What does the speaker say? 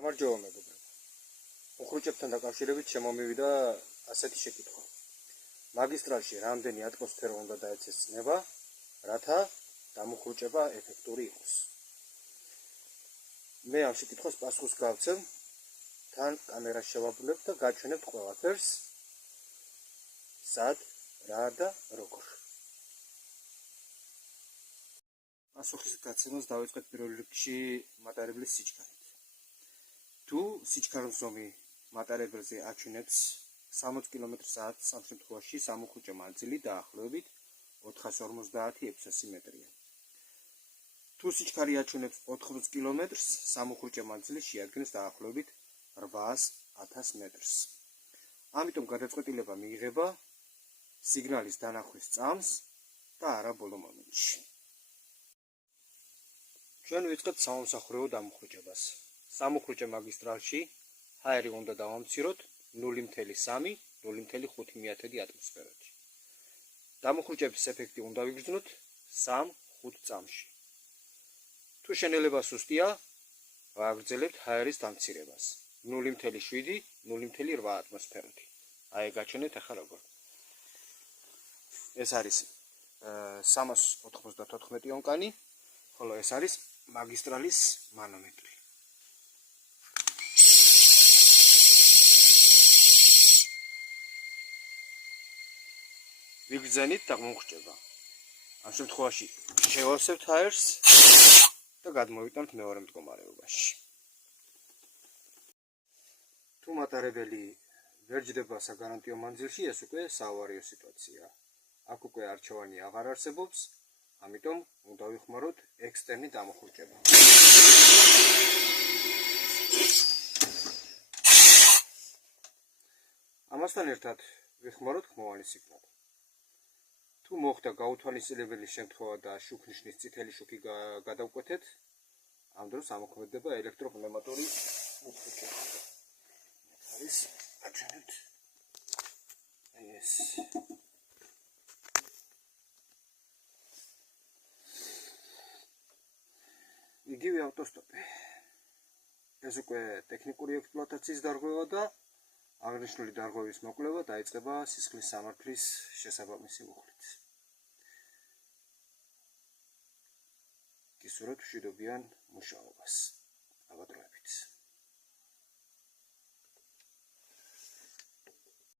გამარჯობა მეგობრებო. უხრუჭებთან დაკავშირებით შემომივიდა ასეთი შეკითხვა. მაგისტრალში რამდენი ატმოსფერო უნდა დაეცეს წნევა, რათა დამუხრუჭება ეფექტური იყოს? მე ამ შეკითხვას პასუხს გავცემ, თან კამერას შევაბულებ და გაჩვენებთ ყველაფერს, სად, რა და როგორ. პასუხის გაცემას დავიწყეთ პირველ რიგში მატარებლის სიჩქარით. თუ სიჩქაროზომი მატარებელზე აჩვენებს 60 კმ/სთ სამ შემთხვევაში სამუხრუჭო მანძილი დაახლოებით 450-600 მეტრია. თუ სიჩქარე აჩვენებს 80 კმ/სთ სამუხრუჭო მანძილი შეადგენს დაახლოებით 800-1000 მეტრს. ამიტომ გადაწყვეტილება მიიღება სიგნალის დანახვის წამს და არა ბოლო მომენტში. ჩვენ ვიწყებთ სამომსახურეო დამუხრუჭებას. სამუხრუჭო მაგისტრალში ჰაერი უნდა დავამციროთ 0.3-0.5 ატმოსფეროში. დამუხრუჭების ეფექტი უნდა ვიგრძნოთ 3-5 წამში. თუ შენელება სუსტია, ვაგრძელებთ ჰაერის დამცირებას 0.7-0.8 ატმოსფეროში. აი გაჩვენეთ ახლა როგორ. ეს არის 394 ონკანი, ხოლო ეს არის მაგისტრალის მანომეტრი. ვიგრძენით და მომხრუჭება. ამ შემთხვევაში შევავსებთ ჰაერს და გადმოვიტანთ მეორე მდგომარეობაში. თუ მატარებელი ვერ ჯდება საგარანტიო მანძილში, ეს უკვე საავარიო სიტუაციაა. აქ უკვე არჩევანი აღარ არსებობს, ამიტომ უნდა ვიხმაროთ ექსტერნი დამუხრუჭება. ამასთან ერთად ვიხმაროთ ხმოვანი სიგნალი. თუ მოხდა გაუთვალისწინებელი შემთხვევა და შუქნიშნის წითელი შუქი გადავკვეთეთ, ამ დროს ამოქმედება ელექტროპნევმატური მუხრუჭება. არის აჩვენებთ ეს. იგივე ავტოსტოპი. ეს უკვე ტექნიკური ექსპლუატაციის დარღვევა და აღნიშნული დარღვევის მოკვლევა დაიწყება სისხლის სამართლის შესაბამისი მუხლით. გისურვებთ მშვიდობიან მუშაობას. აბადროებით.